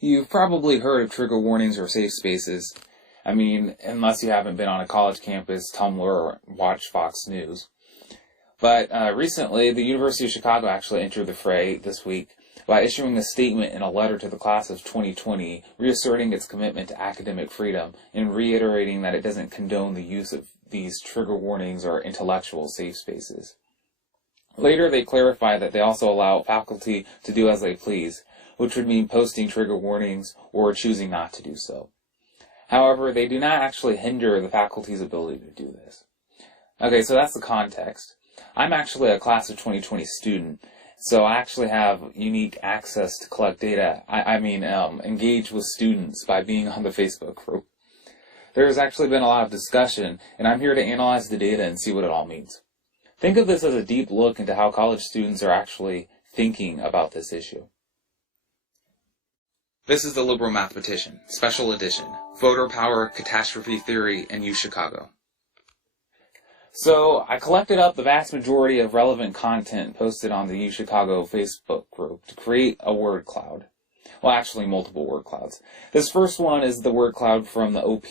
You've probably heard of trigger warnings or safe spaces. I mean, unless you haven't been on a college campus, Tumblr, or watched Fox News. But recently, the University of Chicago actually entered the fray this week by issuing a statement in a letter to the class of 2020, reasserting its commitment to academic freedom and reiterating that it doesn't condone the use of these trigger warnings or intellectual safe spaces. Later, they clarified that they also allow faculty to do as they please, which would mean posting trigger warnings or choosing not to do so. However, they do not actually hinder the faculty's ability to do this. Okay, so that's the context. I'm actually a class of 2020 student, so I actually have unique access to collect data. Engage with students by being on the Facebook group. There's actually been a lot of discussion, and I'm here to analyze the data and see what it all means. Think of this as a deep look into how college students are actually thinking about this issue. This is the Liberal Mathematician, Special Edition, Voter Power, Catastrophe Theory, and UChicago. So, I collected up the vast majority of relevant content posted on the UChicago Facebook group to create a word cloud. Well, actually, multiple word clouds. This first one is the word cloud from the OP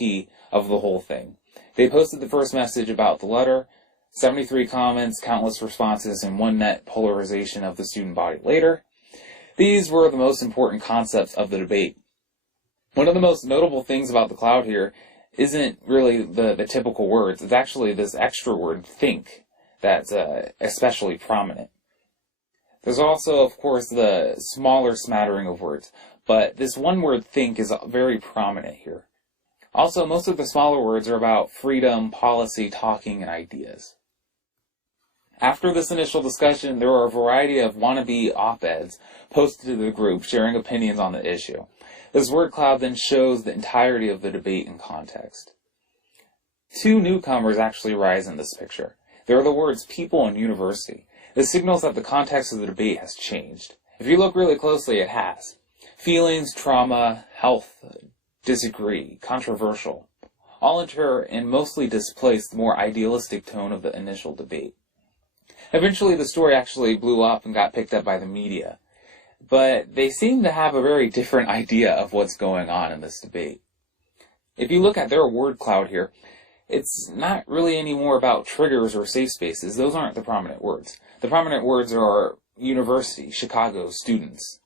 of the whole thing. They posted the first message about the letter, 73 comments, countless responses, and one net polarization of the student body later. These were the most important concepts of the debate. One of the most notable things about the cloud here isn't really the typical words. It's actually this extra word, think, that's especially prominent. There's also, of course, the smaller smattering of words, but this one word, think, is very prominent here. Also, most of the smaller words are about freedom, policy, talking, and ideas. After this initial discussion, there were a variety of wannabe op-eds posted to the group sharing opinions on the issue. This word cloud then shows the entirety of the debate in context. Two newcomers actually rise in this picture. There are the words people and university. This signals that the context of the debate has changed. If you look really closely, it has. Feelings, trauma, health, disagree, controversial, all enter and mostly displace the more idealistic tone of the initial debate. Eventually, the story actually blew up and got picked up by the media. But they seem to have a very different idea of what's going on in this debate. If you look at their word cloud here, it's not really any more about triggers or safe spaces. Those aren't the prominent words. The prominent words are university, Chicago, students.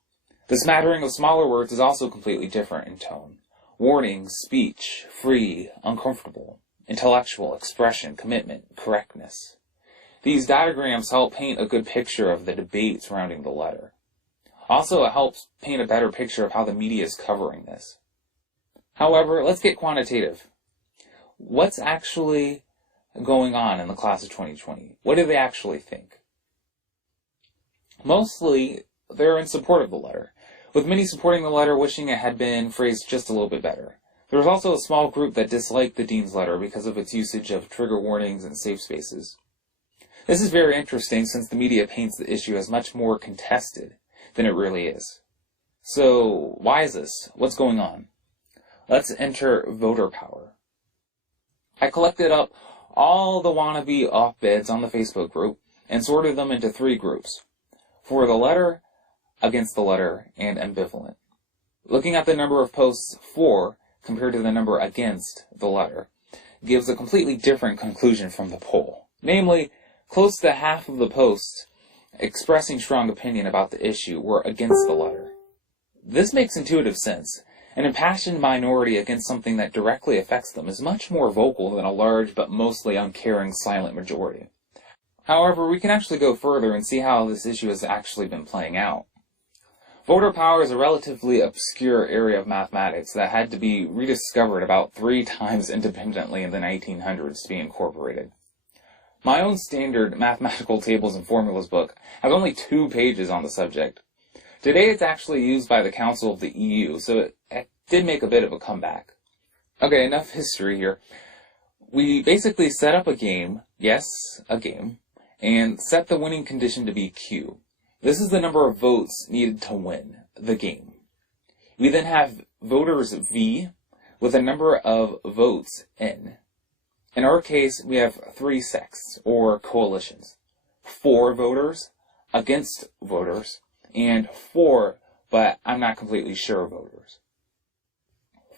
The smattering of smaller words is also completely different in tone. Warning, speech, free, uncomfortable, intellectual, expression, commitment, correctness. These diagrams help paint a good picture of the debate surrounding the letter. Also, it helps paint a better picture of how the media is covering this. However, let's get quantitative. What's actually going on in the class of 2020? What do they actually think? Mostly, they're in support of the letter, with many supporting the letter wishing it had been phrased just a little bit better. There was also a small group that disliked the dean's letter because of its usage of trigger warnings and safe spaces. This is very interesting since the media paints the issue as much more contested than it really is. So, why is this? What's going on? Let's enter voter power. I collected up all the wannabe op-eds on the Facebook group and sorted them into 3 groups: for the letter, against the letter, and ambivalent. Looking at the number of posts for compared to the number against the letter gives a completely different conclusion from the poll. Namely, close to half of the posts expressing strong opinion about the issue were against the letter. This makes intuitive sense. An impassioned minority against something that directly affects them is much more vocal than a large but mostly uncaring silent majority. However, we can actually go further and see how this issue has actually been playing out. Voter power is a relatively obscure area of mathematics that had to be rediscovered about 3 times independently in the 1900s to be incorporated. My own standard mathematical tables and formulas book has only 2 pages on the subject. Today it's actually used by the Council of the EU, so it did make a bit of a comeback. Okay, enough history here. We basically set up a game, yes, a game, and set the winning condition to be Q. This is the number of votes needed to win the game. We then have voters V with a number of votes N. In our case, we have 3 sects, or coalitions. 4 voters, against voters, and 4 but I'm not completely sure voters.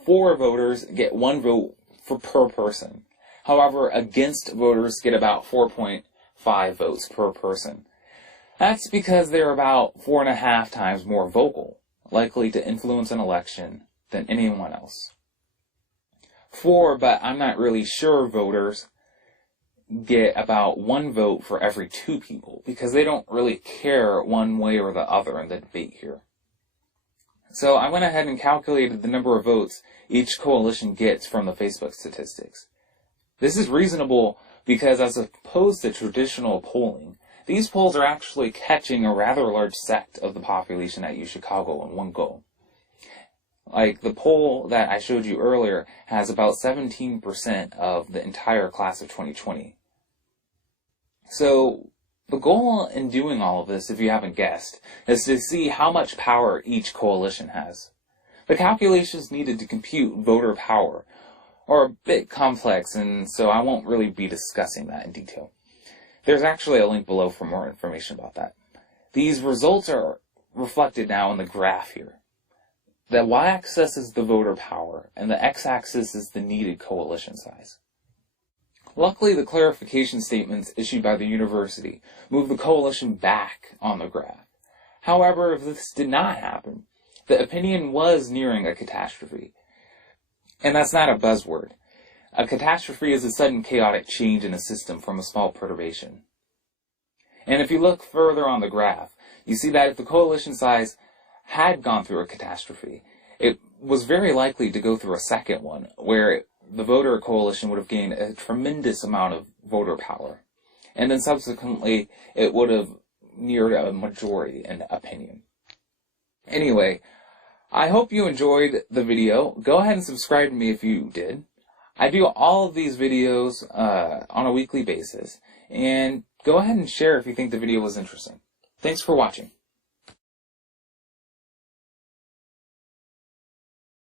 4 voters get 1 vote per person. However, against voters get about 4.5 votes per person. That's because they're about 4.5 times more vocal, likely to influence an election than anyone else. 4, but I'm not really sure voters get about 1 vote for every 2 people, because they don't really care one way or the other in the debate here. So I went ahead and calculated the number of votes each coalition gets from the Facebook statistics. This is reasonable because, as opposed to traditional polling, these polls are actually catching a rather large sect of the population at UChicago in one go. Like the poll that I showed you earlier has about 17% of the entire class of 2020. So the goal in doing all of this, if you haven't guessed, is to see how much power each coalition has. The calculations needed to compute voter power are a bit complex, and so I won't really be discussing that in detail. There's actually a link below for more information about that. These results are reflected now in the graph here. The y-axis is the voter power, and the x-axis is the needed coalition size. Luckily, the clarification statements issued by the university moved the coalition back on the graph. However, if this did not happen, the opinion was nearing a catastrophe. And that's not a buzzword. A catastrophe is a sudden chaotic change in a system from a small perturbation. And if you look further on the graph, you see that if the coalition size had gone through a catastrophe, it was very likely to go through a second one, where the voter coalition would have gained a tremendous amount of voter power. And then subsequently, it would have neared a majority in opinion. Anyway, I hope you enjoyed the video. Go ahead and subscribe to me if you did. I do all of these videos on a weekly basis. And go ahead and share if you think the video was interesting. Thanks for watching.